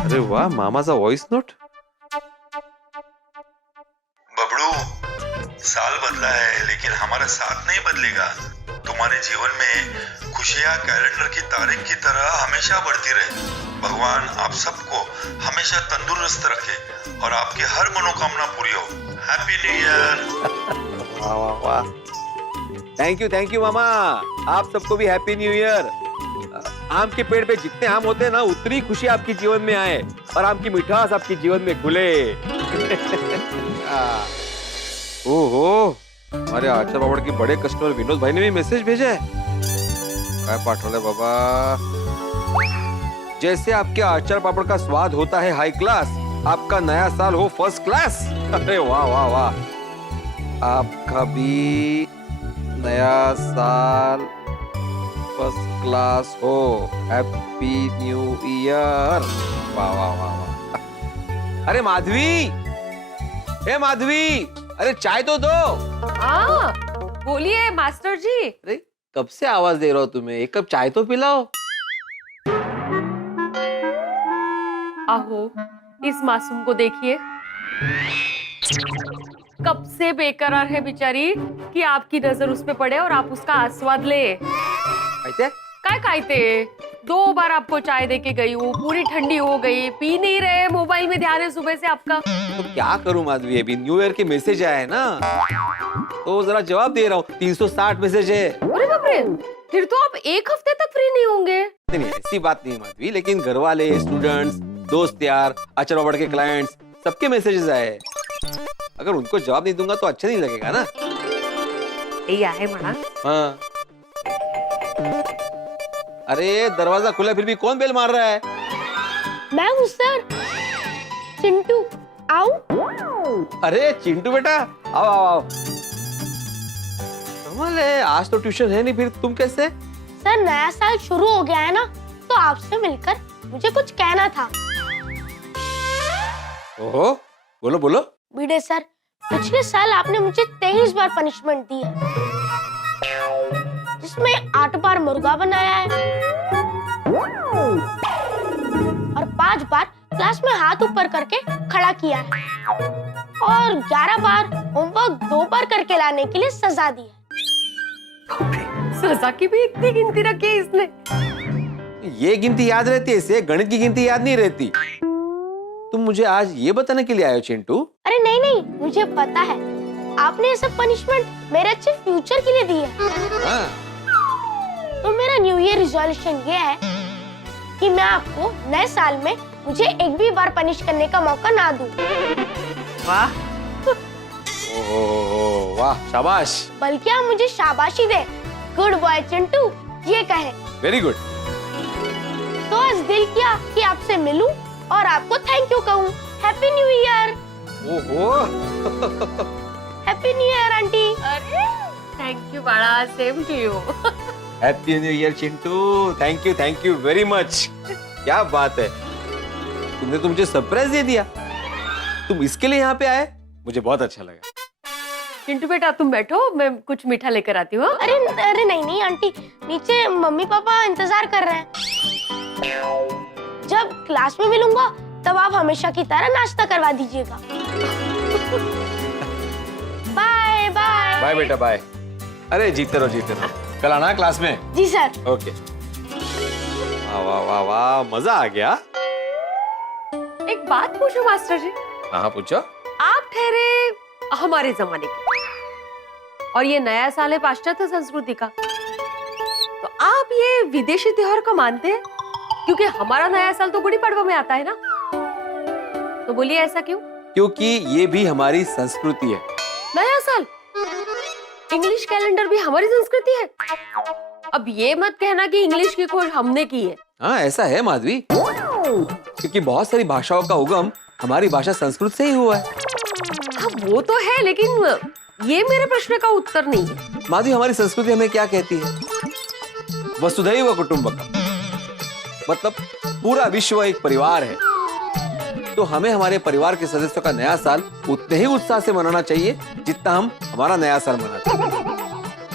अरे वाह, मामाचा voice note. Bablu, साल बदला है लेकिन हमारा साथ नहीं बदलेगा. तुम्हारे जीवन में खुशियां कैलेंडर की तारीख की तरह हमेशा बढ़ती रहे. भगवान आप सबको हमेशा तंदुरुस्त रखे और आपकी हर मनोकामना पूरी हो. Happy new year. वाह वाह वाह. थैंक यू मामा. आप सबको भी हैप्पी न्यू ईयर. आम के पेड़ पे जितने आम होते हैं ना, उतनी खुशी आपके जीवन में आए और आम की मिठास आपके जीवन में खुले. ओहो, हमारे आचार पापड़ के बड़े कस्टमर विनोद भाई ने भी मैसेज भेजा है. काय पाठवलंय बाबा. जैसे आपके आचार पापड़ का स्वाद होता है हाई क्लास, आपका नया साल हो फर्स्ट क्लास. अरे वाह वाह वाह. आपका भी नया साल फर्स्ट क्लास हो. Happy new year. वाह वाह वाह वाह. अरे माधवी, हे माधवी, अरे चाय तो दो. हाँ, बोलिए मास्टर जी. अरे कब से आवाज दे रहा हूँ तुम्हें, एक कप चाय तो पिलाओ. आहो, इस मासूम को देखिए, कब से बेकरार है बेचारी कि आपकी नजर उस पे पड़े और आप उसका आस्वाद ले. काय खाते? 2 बार आपको चाय देके गई हूँ, पूरी ठंडी हो गई, पी नहीं रहे, मोबाइल में ध्यान है सुबह से आपका. तो क्या करूं माधवी, अभी न्यू ईयर के मैसेज आए हैं ना, तो जरा जवाब दे रहा हूँ. 360 मैसेज है. अरे बाप रे, फिर तो आप 1 हफ्ते तक फ्री नहीं होंगे. नहीं, ऐसी बात नहीं माधवी, लेकिन घर वाले, स्टूडेंट्स, दोस्त यार, आचार पापड़ के क्लाइंट्स, सबके मैसेजेस आए. अगर उनको जवाब नहीं दूंगा तो अच्छा नहीं लगेगा ना. यही आहे म्हणा. हाँ. अरे दरवाजा खुला फिर भी कौन बेल मार रहा है? मैं हूँ सर. चिंटू, आओ. अरे चिंटू बेटा, आओ आओ आओ. कमाल है, आज तो ट्यूशन है नहीं, फिर तुम कैसे? सर नया साल शुरू हो गया है ना, तो आपसे मिलकर मुझे कुछ कहना था. ओहो, बोलो बोलो. भिड़े सर, पिछले साल आपने मुझे 23 बार पनिशमेंट दी है, जिसमें 8 बार मुर्गा बनाया है और 5 बार क्लास में हाथ ऊपर करके खड़ा किया है और 11 बार होमवर्क 2 बार करके लाने के लिए सजा दी है. सजा की भी इतनी गिनती रखी है इसने. ये गिनती याद रहती है इसे, गणित की गिनती याद नहीं रहती. तुम मुझे आज ये बताने के लिए आए हो चिंटू? अरे नहीं नहीं, मुझे पता है आपने ये सब पनिशमेंट मेरे अच्छे फ्यूचर के लिए दी है. हाँ. तो मेरा न्यू ईयर रिजोल्यूशन ये है कि मैं आपको नए साल में मुझे एक भी बार पनिश करने का मौका ना दूं. वाह. ओह वाह, शाबाश. बल्कि आप मुझे शाबाशी दें. गुड बॉय चिंटू, ये कहे. Very good. तो आज दिल किया कि आपसे मिलूं और आपको थैंक यू कहूं. Happy new year. ओहो. Happy new year aunty. अरे थैंक यू बाळा, same to you. Happy new year Chintu. Thank you very much. क्या बात है, तुमने तो मुझे सरप्राइज दे दिया. तुम इसके लिए यहाँ पे आए, मुझे बहुत अच्छा लगा. चिंटू बेटा तुम बैठो, मैं कुछ मीठा लेकर आती हूँ. अरे अरे नहीं नहीं आंटी, नीचे मम्मी पापा इंतजार कर रहे हैं. जब क्लास में मिलूंगा तब आप हमेशा की तरह नाश्ता करवा दीजिएगा. Bye bye. बाय बेटा बाय. अरे जीते रहो. कल आना क्लास में. जी सर. ओके. वाह वाह वाह वाह, मजा आ गया. एक बात पूछो मास्टर जी. हाँ पूछो. आप ठहरे हमारे जमाने के और ये नया साल है पाश्चात्य संस्कृति का, तो आप ये विदेशी त्योहार को मानते हैं? क्योंकि हमारा नया साल तो गुड़ी पड़वा में आता है ना. तो बोलिए ऐसा क्यों? क्योंकि ये भी हमारी संस्कृति है. नया साल, इंग्लिश कैलेंडर भी हमारी संस्कृति है. अब ये मत कहना कि इंग्लिश की खोज हमने की है. हाँ ऐसा है माधवी, क्योंकि बहुत सारी भाषाओं का उगम हमारी भाषा संस्कृत से ही हुआ है. हाँ वो तो है, लेकिन ये मेरे प्रश्न का उत्तर नहीं है. माधवी, हमारी संस्कृति हमें क्या कहती है? वसुधैव कुटुंबकम, मतलब पूरा विश्व एक परिवार है. तो हमें हमारे परिवार के सदस्यों का नया साल उतने ही उत्साह से मनाना चाहिए जितना हम हमारा नया साल मनाते हैं.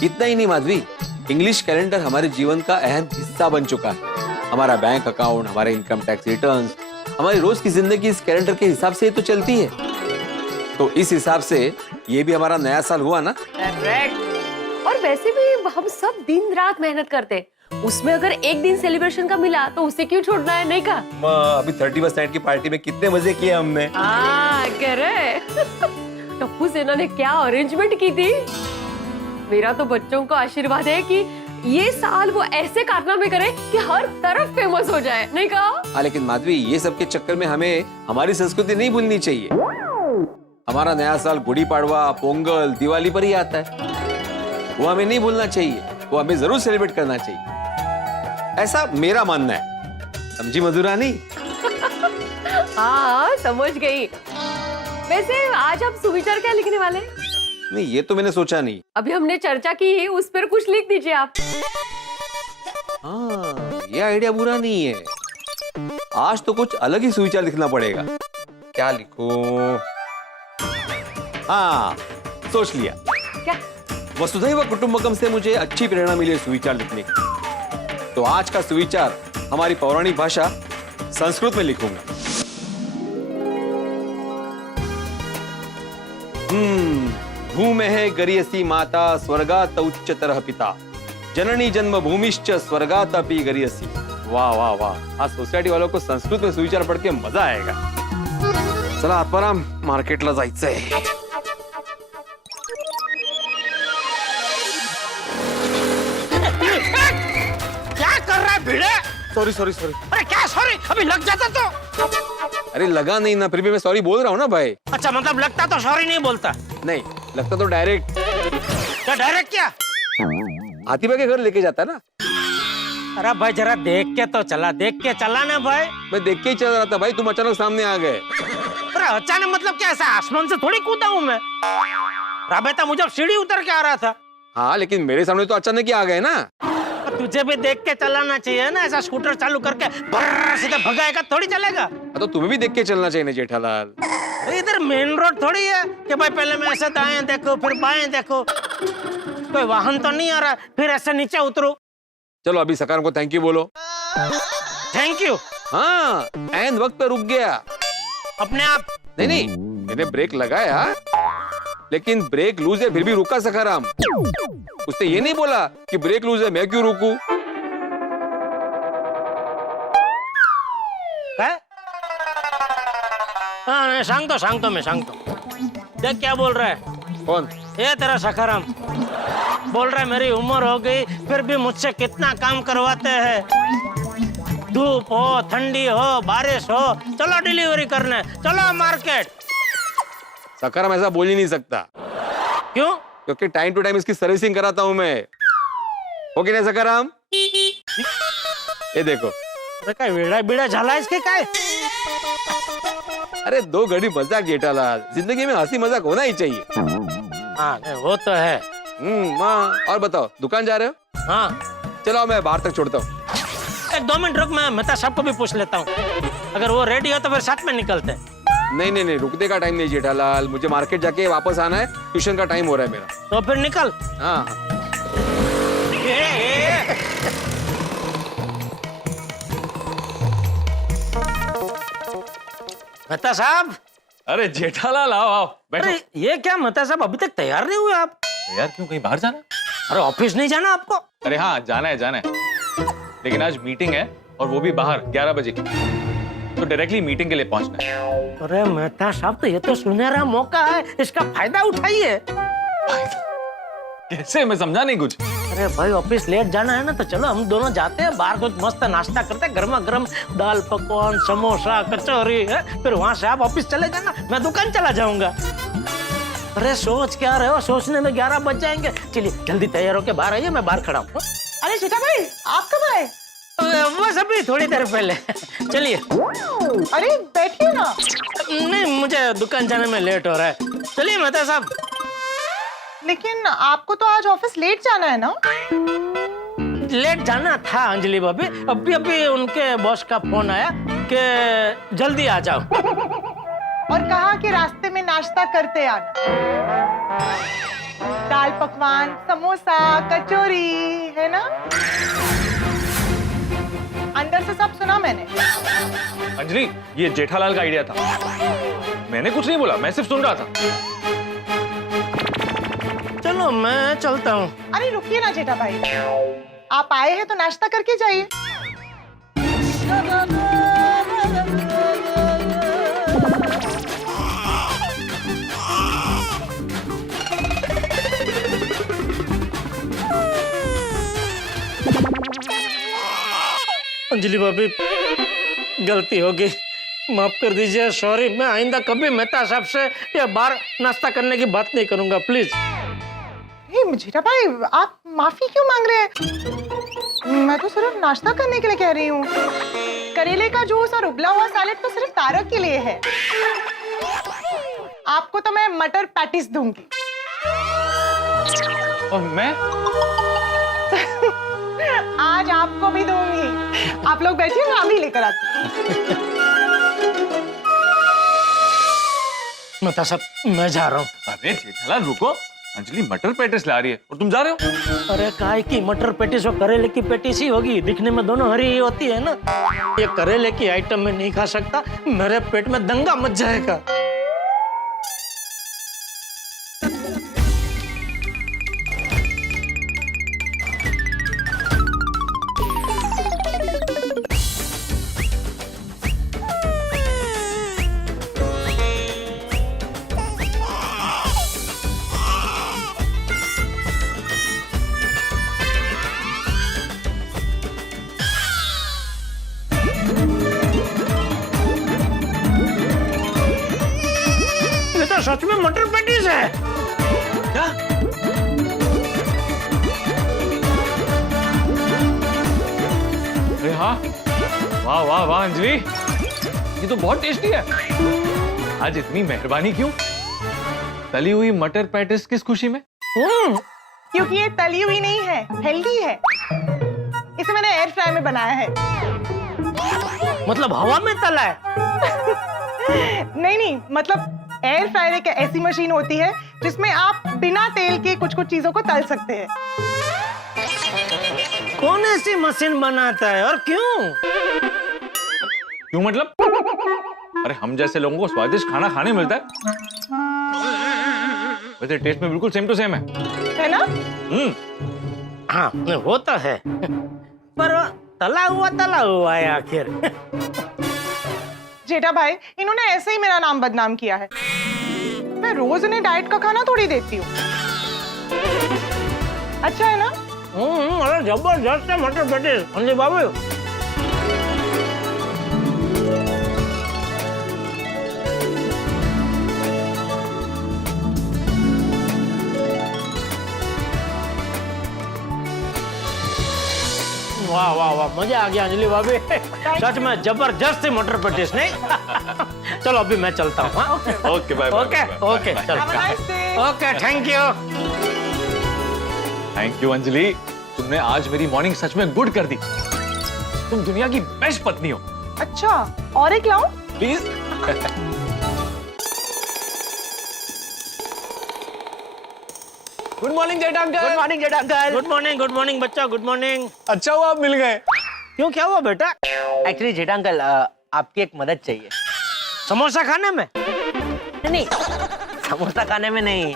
इतना ही नहीं माधवी, इंग्लिश कैलेंडर हमारे जीवन का अहम हिस्सा बन चुका है. हमारा बैंक अकाउंट, हमारे इनकम टैक्स रिटर्न्स, हमारी रोज की जिंदगी इस कैलेंडर के हिसाब से ही तो चलती है। तो इस हिसाब से ये भी हमारा नया साल हुआ ना। करेक्ट। और वैसे भी हम सब दिन रात मेहनत करते, उसमें अगर एक दिन सेलिब्रेशन का मिला तो उसे क्यों छोड़ना है, नहीं का? अभी 31st नाइट की पार्टी में कितने मजे किए हमने। टप्पू सेना ने क्या अरेंजमेंट की थी। मेरा तो बच्चों का आशीर्वाद है कि ये साल वो ऐसे कारनामे करे कि हर तरफ फेमस हो जाए, नहीं कहा? हाँ, लेकिन माधवी, ये सब के चक्कर में हमें हमारी संस्कृति नहीं भूलनी चाहिए। हमारा नया साल गुड़ी पाड़वा, पोंगल, दिवाली पर ही आता है। वो हमें नहीं भूलना चाहिए, वो हमें जरूर सेलिब्रेट करना चाहिए, ऐसा मेरा मानना है। समझी मधुरानी? हाँ, समझ गई। वैसे आज आप सुविचार क्या लिखने वाले? नहीं, ये तो मैंने सोचा नहीं। अभी हमने चर्चा की, उस पर कुछ लिख दीजिए आप। हाँ, ये आइडिया बुरा नहीं है। आज तो कुछ अलग ही सुविचार लिखना पड़ेगा। क्या लिखूं? हाँ, सोच लिया। क्या? वसुधैव कुटुंबकम से मुझे अच्छी प्रेरणा मिली है सुविचार लिखने की। तो आज का सुविचार हमारी पौराणिक भाषा संस्कृत में लिखूंगा। भूमेः गरियसी माता स्वर्गात् उच्चतरः पिता जननी जन्म भूमिश्च स्वर्गात् अपि गरियसी। वाह वाह वाह, आज सोसायटी वालों को संस्कृत में सुविचार पढ़ के मजा आएगा। चला आत्माराम, मार्केटला जायचंय। क्या कर रहा है भिड़े? Sorry sorry sorry. अरे क्या सॉरी, अभी लग जाता तो। अरे लगा नहीं ना, फिर भी मैं सॉरी बोल रहा हूँ ना भाई। अच्छा, मतलब लगता तो सॉरी नहीं बोलता? नहीं, लगता तो डायरेक्ट। क्या डायरेक्ट क्या? हाथीबा के घर लेके जाता ना। अरे भाई जरा देख के तो चला, देख के चला ना भाई। मैं देख के ही चल रहा था भाई, तुम अचानक सामने आ गए। अरे अचानक मतलब क्या, ऐसा आसमान से थोड़ी कूदा हूँ मैं। राबेता मुझे सीढ़ी उतर के आ रहा था। हाँ, लेकिन मेरे सामने तो अचानक ही आ गए ना। तुझे भी देख के चलाना चाहिए ना, ऐसा स्कूटर चालू करके भर्र सीधा भगाएगा थोड़ी चलेगा। तो तुम्हें भी देख के चलना चाहिए ना जेठालाल। इधर मेन रोड थोड़ी है कि भाई पहले मैं ऐसे दाएं देखो फिर बाएं देखो। कोई वाहन तो नहीं आ रहा, फिर ऐसे नीचे उतरो। चलो अभी सकाराम को थैंक यू बोलो। Thank you. हाँ, एन वक्त पे रुक गया। अपने आप? नहीं नहीं, मैंने ब्रेक लगाया, लेकिन ब्रेक लूज है फिर भी रुका सकाराम। उसने ये नहीं बोला कि ब्रेक लूज है मैं क्यों रुकूं। काय? हाँ नहीं, सांगतो मैं सांगतो। देख क्या बोल रहा है। कौन? ये तेरा सखाराम बोल रहा है मेरी उम्र हो गई फिर भी मुझसे कितना काम करवाते हैं। धूप हो, ठंडी हो, बारिश हो, चलो डिलीवरी करने, चलो मार्केट। सकाराम ऐसा बोल ही नहीं सकता। क्यों? क्योंकि टाइम टू टाइम इसकी सर्विसिंग कराता हूं मैं। हो कि नहीं सकाराम? ये देखो। अरे काय वेड़ा बिड़ा झाला इसके काय? अरे 2 घड़ी मजाक जेठालाल, जिंदगी में हंसी मजाक होना ही चाहिए। हाँ वो तो है। माँ, और बताओ दुकान जा रहे हो? हाँ चलो मैं बाहर तक छोड़ता हूँ। 1-2 मिनट रुक, मैं मेहता साहब को भी पूछ लेता हूँ। अगर वो रेडी हो तो फिर साथ में निकलते हैं। नहीं, रुकने का टाइम नहीं जेठालाल, मुझे मार्केट जाके वापस आना है, ट्यूशन का टाइम हो रहा है मेरा। तो फिर निकल। हाँ। मेहता साहब। अरे जेठालाल आओ आओ बैठो। अरे ये क्या मेहता साहब, अभी तक तैयार नहीं हुए आप? यार क्यों, कहीं बाहर जाना? अरे ऑफिस नहीं जाना आपको? अरे हाँ जाना है, लेकिन आज मीटिंग है और वो भी बाहर 11 बजे की, तो डायरेक्टली मीटिंग के लिए पहुंचना है। अरे मेहता साहब तो ये तो सुनहरा मौका है, इसका फायदा उठाइए। कैसे, मैं समझा नहीं कुछ। अरे भाई ऑफिस लेट जाना है ना, तो चलो हम दोनों जाते हैं बाहर, कुछ मस्त नाश्ता करते हैं, गर्मा गर्म दाल पकवान, समोसा, कचौरी है। फिर वहां से आप ऑफिस चले जाना, मैं दुकान चला जाऊंगा। अरे सोच क्या रहे हो, सोचने में 11 बज जाएंगे। चलिए जल्दी तैयार होके बाहर आइए, मैं बाहर खड़ा हूँ। अरे सीता भाई, आप कब आए? बस अभी थोड़ी देर पहले। चलिए। अरे बैठिए ना। नहीं, मुझे दुकान जाने में लेट हो रहा है। चलिए मेहता साहब। लेकिन आपको तो आज ऑफिस लेट जाना है ना? लेट जाना था अंजलि भाभी, अभी उनके बॉस का फोन आया कि जल्दी आ जाओ, और कहा कि रास्ते में नाश्ता करते आना। दाल पकवान, समोसा, कचौरी, है ना? अंदर से सब सुना मैंने। अंजलि, ये जेठालाल का आइडिया था, मैंने कुछ नहीं बोला, मैं सिर्फ सुन रहा था। चलो मैं चलता हूँ। अरे रुकिए ना जेठा भाई, आप आए हैं तो नाश्ता करके जाइए। अंजलि भाभी, गलती हो गई, माफ कर दीजिए, सॉरी। मैं आइंदा कभी मेहता साहब से या बाहर नाश्ता करने की बात नहीं करूंगा, प्लीज। जेठा भाई, आप माफी क्यों मांग रहे हैं? मैं तो सिर्फ नाश्ता करने के लिए कह रही हूँ। करेले का जूस और उबला हुआ सैलेड तो सिर्फ तारक के लिए है। आपको तो मैं मटर पैटिस दूंगी। और मैं आज आपको भी दूंगी। आप लोग बैठिए, मैं अभी लेकर आती हूँ। मेहता साहब, मैं जा रहा हूँ। अरे जेठालाल रुको, अंजलि मटर पैटिस ला रही है और तुम जा रहे हो? अरे काय की मटर पेटिस और करेले की पेटिस ही होगी, दिखने में दोनों हरी ही होती है ना। ये करेले की आइटम मैं नहीं खा सकता, मेरे पेट में दंगा मच जाएगा। ये तो सच में मटर पेटिस है। क्या? अरे हाँ, वाह वाह वाह अंजलि, ये तो बहुत टेस्टी है। आज इतनी मेहरबानी क्यों? तली हुई मटर पैटिस किस खुशी में? क्योंकि ये तली हुई नहीं है, हेल्दी है। इसे मैंने एयर फ्राई में बनाया है। मतलब हवा में तला है? नहीं, मतलब एयर फ्रायर एक ऐसी मशीन होती है जिसमें आप बिना तेल के कुछ कुछ चीजों को तल सकते हैं। कौन ऐसी मशीन बनाता है और क्यों? क्यों मतलब? अरे हम जैसे लोगों को स्वादिष्ट खाना खाने मिलता है। वैसे टेस्ट में बिल्कुल सेम टू सेम है ना? हाँ, वो तो है, पर तला हुआ है आखिर। जेठा भाई, इन्होंने ऐसे ही मेरा नाम बदनाम किया है। मैं रोज इन्हें डाइट का खाना थोड़ी देती हूँ। अच्छा है ना? अरे जबरदस्त है मटर पेटिस अंजलि बाबू। वाह वाह वाह, मजा आ गया अंजलि भाभी, सच में जबरदस्त मटर पेटिस। नहीं चलो अभी मैं चलता हूँ। ओके बाय ओके ओके चलो, Have a nice day. Okay thank you. Thank you Anjali, तुमने आज मेरी मॉर्निंग सच में गुड कर दी। तुम दुनिया की बेस्ट पत्नी हो। अच्छा, और एक लाऊं? Please. Good morning Jetha uncle. Good morning Jetha uncle. Good morning बच्चा, गुड मॉर्निंग। अच्छा हुआ आप मिल गए। क्यों, क्या हुआ बेटा? एक्चुअली जेठा अंकल, आपकी एक मदद चाहिए। समोसा खाने में? नहीं, समोसा खाने में नहीं,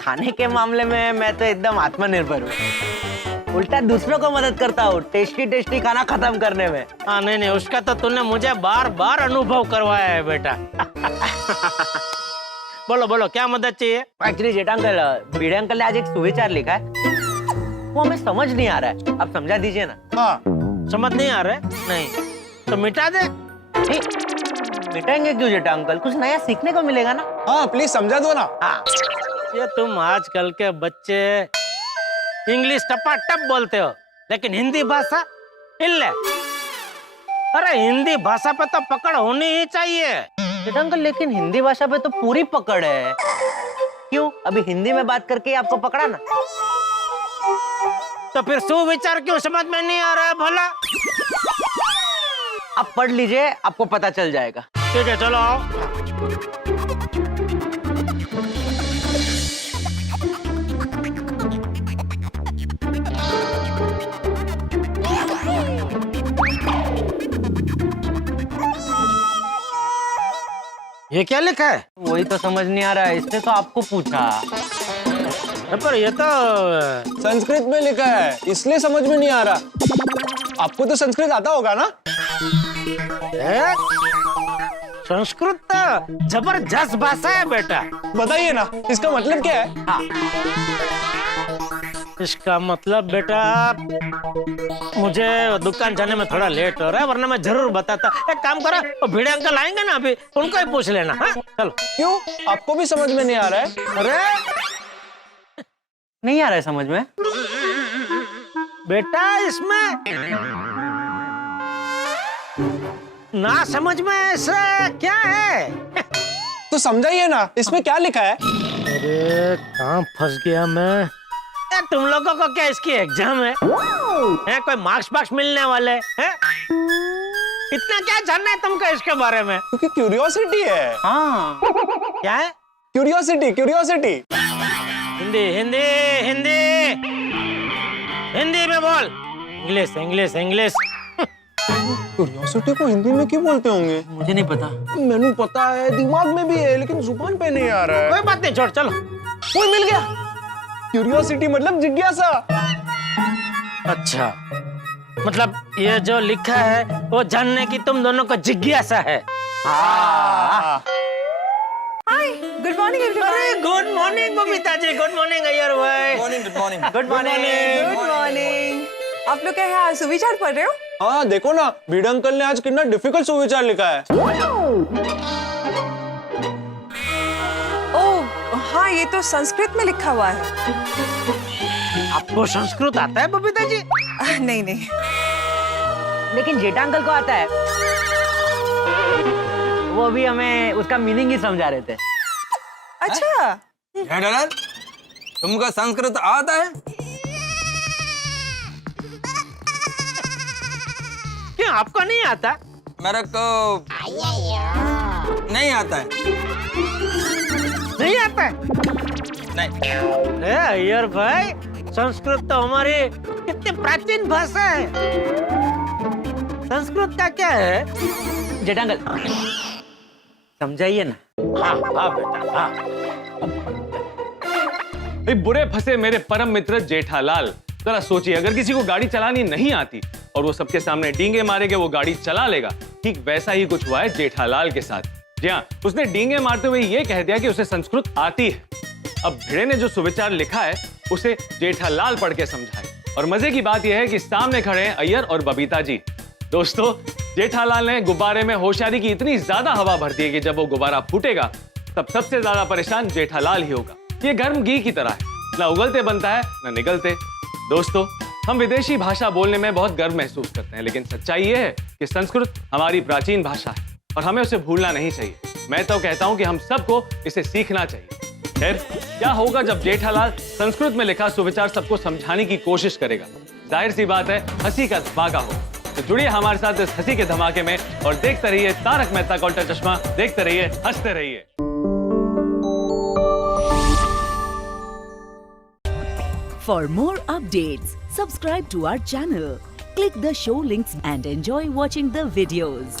खाने के मामले में मैं तो एकदम आत्मनिर्भर हूँ। उल्टा दूसरों को मदद करता हूँ टेस्टी टेस्टी खाना खत्म करने में। हाँ नहीं, उसका तो तूने मुझे बार बार अनुभव करवाया है बेटा। बोलो बोलो, क्या मदद चाहिए? एक्चुअली जेठा अंकल, भिड़े अंकल ने आज एक सुविचार लिखा है, वो हमें समझ नहीं आ रहा है, आप समझा दीजिए ना। हाँ, समझ नहीं आ रहा है? नहीं तो मिटा दे। नहीं, मिटाएंगे क्यों जेठा अंकल, कुछ नया सीखने को मिलेगा ना। हाँ प्लीज समझा दो ना। हाँ, ये तुम आजकल के बच्चे इंग्लिश टपाटप बोलते हो, लेकिन हिंदी भाषा हिल्ले। अरे हिंदी भाषा पे तो पकड़ होनी ही चाहिए। जेठा अंकल, लेकिन हिंदी भाषा पे तो पूरी पकड़ है। क्यों, अभी हिंदी में बात करके आपको पकड़ा ना। तो फिर सुविचार क्यों समझ में नहीं आ रहा है भला? आप पढ़ लीजिए, आपको पता चल जाएगा। ठीक है चलो आओ। ये क्या लिखा है? वही तो समझ नहीं आ रहा है, इसने तो आपको पूछा। पर ये तो संस्कृत में लिखा है, इसलिए समझ में नहीं आ रहा। आपको तो संस्कृत आता होगा ना? है? संस्कृत तो जबरदस्त भाषा है बेटा। बताइए ना, इसका मतलब क्या है? इसका मतलब बेटा, मुझे दुकान जाने में थोड़ा लेट हो रहा है, वरना मैं जरूर बताता। एक काम करो, वो भिड़े अंकल आएंगे ना अभी, उनको ही पूछ लेना। हाँ चलो। क्यों? आपको भी समझ में नहीं आ रहा है? अरे नहीं आ रहा है समझ में? बेटा, इसमें ना समझ में ऐसा क्या है? तो समझाइए ना, इसमें क्या लिखा है? अरे कहाँ फंस गया मैं। तुम लोगों को क्या इसकी एग्जाम है? कोई मार्क्स मिलने वाले हैं? इतना क्या जानना है तुमको इसके बारे में? क्योंकि क्यूरियोसिटी है। हाँ। क्या है? क्यूरियोसिटी। हिंदी हिंदी हिंदी हिंदी में बोल। इंग्लिश। क्यूरियोसिटी को हिंदी में क्यों बोलते होंगे? मुझे नहीं पता। मैंने पता है, दिमाग में भी है, लेकिन जुबान पे नहीं आ रहा है। कोई बात नहीं, छोड़, चलो। वो मिल गया। क्यूरियोसिटी मतलब जिज्ञासा। अच्छा, मतलब ये जो लिखा है वो जानने की तुम दोनों को जिज्ञासा है। हाय, गुड मॉर्निंग एवरीवन। अरे good morning Babita ji, good morning Iyer भाई। Good morning. Good morning. आप लोग क्या यहाँ सुविचार पढ़ रहे हो? हाँ देखो ना, भिड़ अंकल ने आज कितना डिफिकल्ट सुविचार लिखा है। ओह हाँ, ये तो संस्कृत में लिखा हुआ है। आपको संस्कृत आता है बबीता जी? नहीं। लेकिन जेठा अंकल को आता है। वो भी हमें उसका मीनिंग ही समझा रहे थे। अच्छा, तुमको संस्कृत आता है? क्यों, आपको नहीं आता? मेरे को नहीं आता है। नहीं आता है? नहीं। अरे अय्यर भाई, संस्कृत तो हमारी कितनी प्राचीन भाषा है। संस्कृत का क्या है? जेठा अंकल समझाइए ना। हाँ बेटा, हाँ। बुरे फंसे मेरे परम मित्र जेठालाल। जरा सोचिए, अगर किसी को गाड़ी चलानी नहीं आती और वो सबके सामने डींगे मारेगा, वो गाड़ी चला लेगा। ठीक वैसा ही कुछ हुआ है जेठालाल के साथ। जी हाँ, उसने डींगे मारते हुए ये कह दिया कि उसे संस्कृत आती है। अब भिड़े ने जो सुविचार लिखा है उसे जेठालाल पढ़ के समझाए। और मजे की बात यह है कि सामने खड़े हैं अय्यर और बबीता जी। दोस्तों, जेठालाल ने गुब्बारे में होशियारी की इतनी ज्यादा हवा भर दी है कि जब वो गुब्बारा फूटेगा तब सबसे ज्यादा परेशान जेठालाल ही होगा। ये गर्म घी की तरह है, ना उगलते बनता है ना निगलते। दोस्तों, हम विदेशी भाषा बोलने में बहुत गर्व महसूस करते हैं, लेकिन सच्चाई ये है कि संस्कृत हमारी प्राचीन भाषा है और हमें उसे भूलना नहीं चाहिए। मैं तो कहता हूं कि हम सबको इसे सीखना चाहिए। खैर, क्या होगा जब जेठालाल संस्कृत में लिखा सुविचार सबको समझाने की कोशिश करेगा? जाहिर सी बात है, हंसी का धमाका हो। तो जुड़िए हमारे साथ इस हंसी के धमाके में और देखते रहिए तारक मेहता का उल्टा चश्मा। देखते रहिए, हंसते रहिए। For more updates, subscribe to our channel, click the show links and enjoy watching the videos.